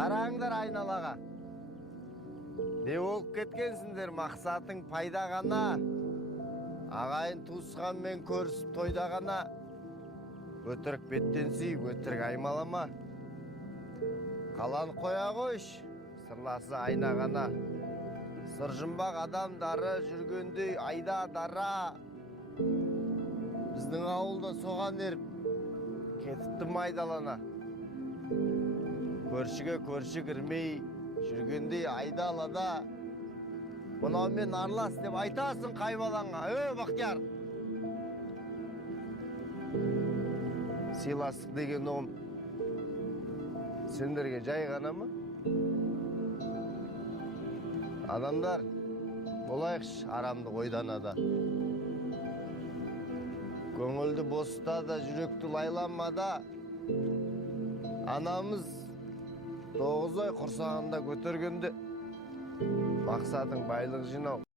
Қараңдар айналаға. Не болып кеткенсіңдер, мақсатың пайда ғана. Ағайын туысқанмен көрісіп тойда ғана. Өтірік беттен сүй, өтірік аймалама. Қалан қоя қойш, сырласы айна ғана. Сыржымбақ адамдары жүргендей айда дара. Біздің ауылда соған еріп, кетіпті майдалана. Көршіге көрші кірмей, жүргендей айда алада. Мұнаумен арлас деп айтасың қайбаланға, Бақтияр. Сыйластық деген оғым сендерге жай ғана ма? Адамдар, болайықш арамды ойданада. Көңілді боста да, жүректі лайланмада. Анамыз 9 ай құрсағында көтергенде, мақсатың байлық жинау.